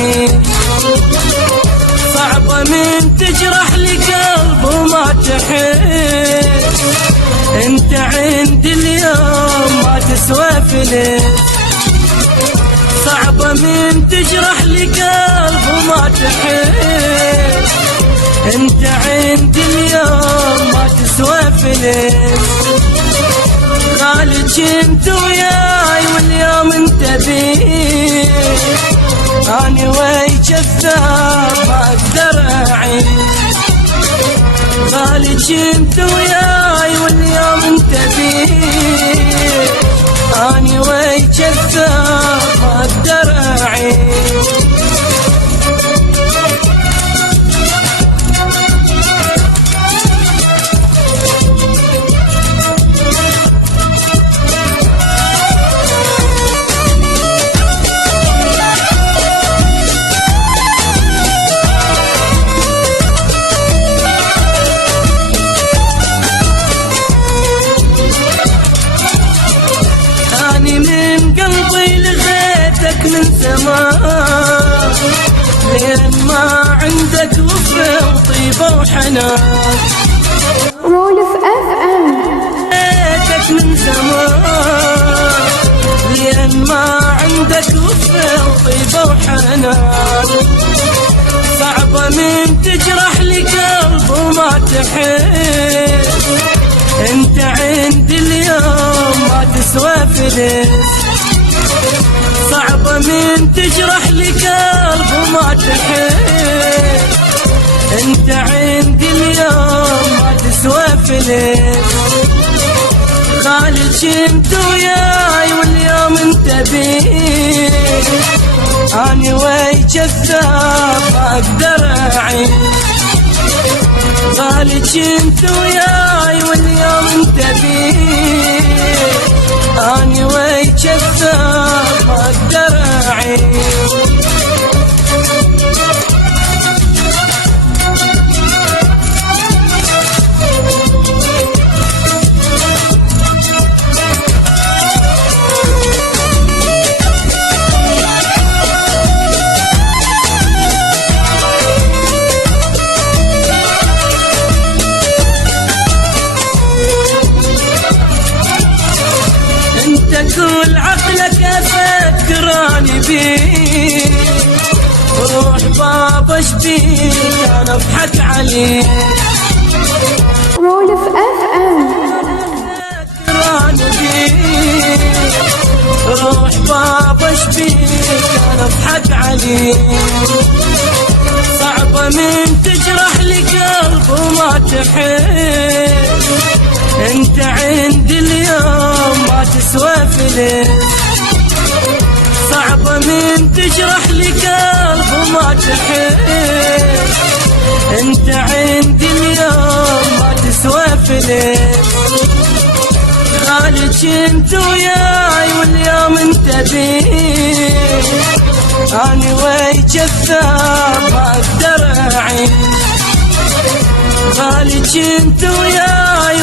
أعيش. صعبة من تجرح لي قلب وما تحس، انت عندي اليوم ما تسوى فلس. صعبة من تجرح لي قلب وما تحس، انت عندي اليوم ما تسوى فلس. خالد كنت وياي واليوم انت بي، اني وي كذاب ما اقدر اعيش. خالد كنت وياي واليوم انت بي، اني وي كذاب ما اقدر اعيش. من زمان لين ما عندك وفا وطيبة وحنان. رول FM ليتك من زمان لين ما عندك وفا وطيبة وحنان. صعبة من تجرح لي قلب وما تحس، انت عندي اليوم ما تسوى فلس. صعبة من تجرح لي قلب وما تحس، انت عندي اليوم ما تسوى فلس. خالد كنت وياي واليوم انت بي، اني وي كذاب ما اقدر اعيش. خالد كنت وياي واليوم انت بي، اني وي كذاب ما اقدر اعيش. كل عقلك افكراني بيك، روح بابا اشبيك انا اضحك عليك. رول FM افكراني بيك، روح بابا اشبيك انا اضحك عليك. صعبة من تجرح لي قلب وما تحس، انت عندي اليوم ما تسوى فلس. صعبة من تجرح لي قلب وما تحس، انت عندي اليوم ما تسوى فلس. خالد كنت وياي واليوم انت بي، اني وي كذاب ما اقدر اعيش. خالد كنت وياي